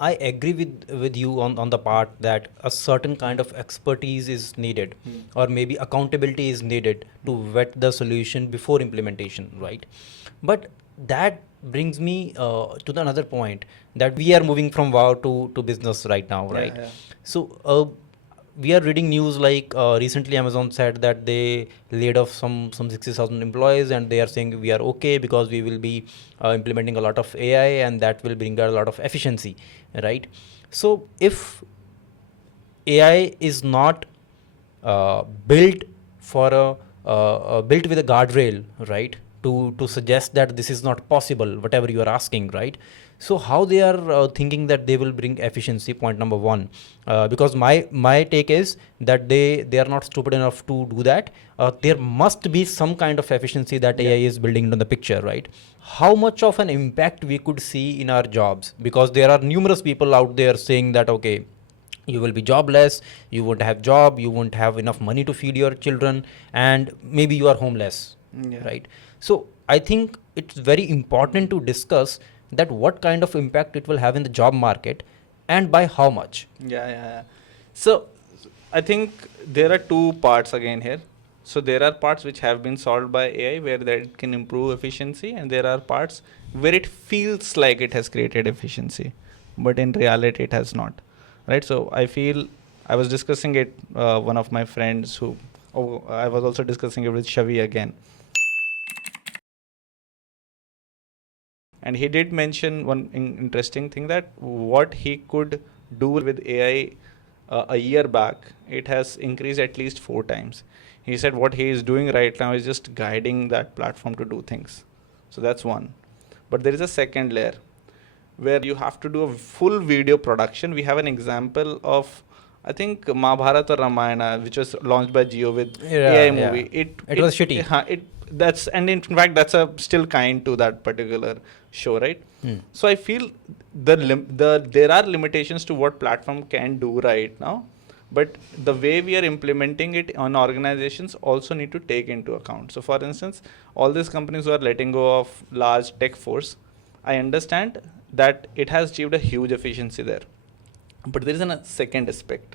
I agree with you on the part that a certain kind of expertise is needed, or maybe accountability is needed to vet the solution before implementation, right? But that brings me to the another point, that we are moving from war to business right now, right? Yeah. So we are reading news like recently Amazon said that they laid off some 60,000 employees, and they are saying we are okay because we will be implementing a lot of AI, and that will bring a lot of efficiency, right? So if AI is not built for built with a guardrail, right? To suggest that this is not possible, whatever you are asking, right? So how they are thinking that they will bring efficiency? Point number one, because my take is that they are not stupid enough to do that. There must be some kind of efficiency that Yeah. AI is building into the picture, right? How much of an impact we could see in our jobs? Because there are numerous people out there saying that okay, you will be jobless, you won't have job, you won't have enough money to feed your children, and maybe you are homeless, Yeah. right? So I think it's very important to discuss that what kind of impact it will have in the job market, and by how much. Yeah. So I think there are two parts again here. So there are parts which have been solved by AI where that can improve efficiency, and there are parts where it feels like it has created efficiency, but in reality it has not. Right? So I feel I was discussing it one of my friends who I was also discussing it with Shavi again. And he did mention one interesting thing, that what he could do with AI a year back, it has increased at least 4 times. He said what he is doing right now is just guiding that platform to do things. So that's one. But there is a second layer where you have to do a full video production. We have an example of, I think, Mahabharata or Ramayana, which was launched by Jio with AI movie. It was shitty. It that's, and in fact that's a still kind to that particular show, right? So I feel there are limitations to what platform can do right now, but the way we are implementing it on organizations also need to take into account. So for instance, all these companies who are letting go of large tech force, I understand that it has achieved a huge efficiency there, but there is a second aspect,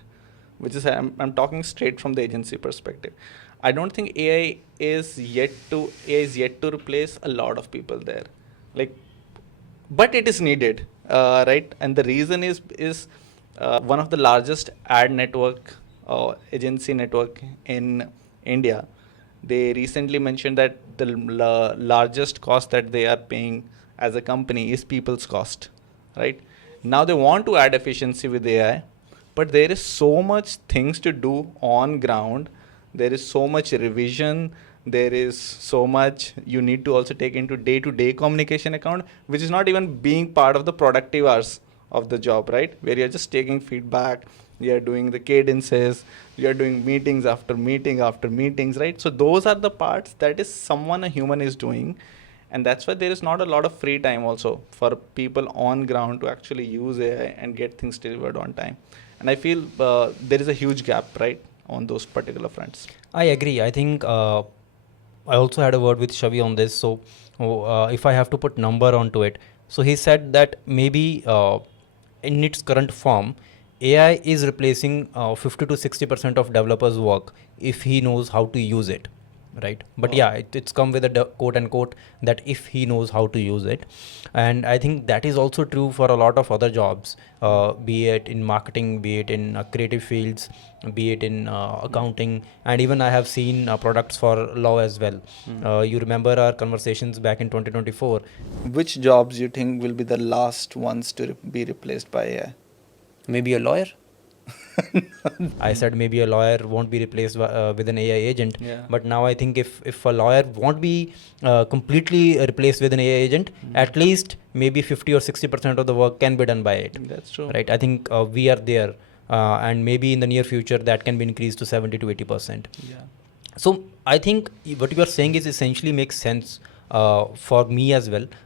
which is I'm talking straight from the agency perspective. I don't think AI is yet to replace a lot of people there, like, but it is needed, right? And the reason is one of the largest ad network agency network in India. They recently mentioned that the largest cost that they are paying as a company is people's cost, right? Now they want to add efficiency with AI, but there is so much things to do on ground. There is so much revision. There is so much you need to also take into day-to-day communication account, which is not even being part of the productive hours of the job, right? Where you're just taking feedback, you're doing the cadences, you're doing meetings after meeting after meetings, right? So those are the parts that is someone, a human, is doing. And that's why there is not a lot of free time also for people on ground to actually use AI and get things delivered on time. And I feel there is a huge gap, right, on those particular fronts. I agree. I think I also had a word with Shavi on this. So if I have to put number onto it, so he said that maybe in its current form, AI is replacing 50 to 60% of developers' work if he knows how to use it, right? But Wow. yeah, it's come with a quote unquote that if he knows how to use it. And I think that is also true for a lot of other jobs, be it in marketing, be it in creative fields, be it in accounting, and even I have seen products for law as well. You remember our conversations back in 2024. Which jobs you think will be the last ones to be replaced by AI? Maybe a lawyer? I said maybe a lawyer won't be replaced with an AI agent. Yeah. But now I think if a lawyer won't be completely replaced with an AI agent, at least maybe 50 or 60% of the work can be done by it. That's true. Right? I think we are there. And maybe in the near future that can be increased to 70 to 80%. Yeah. So I think what you are saying is essentially makes sense for me as well.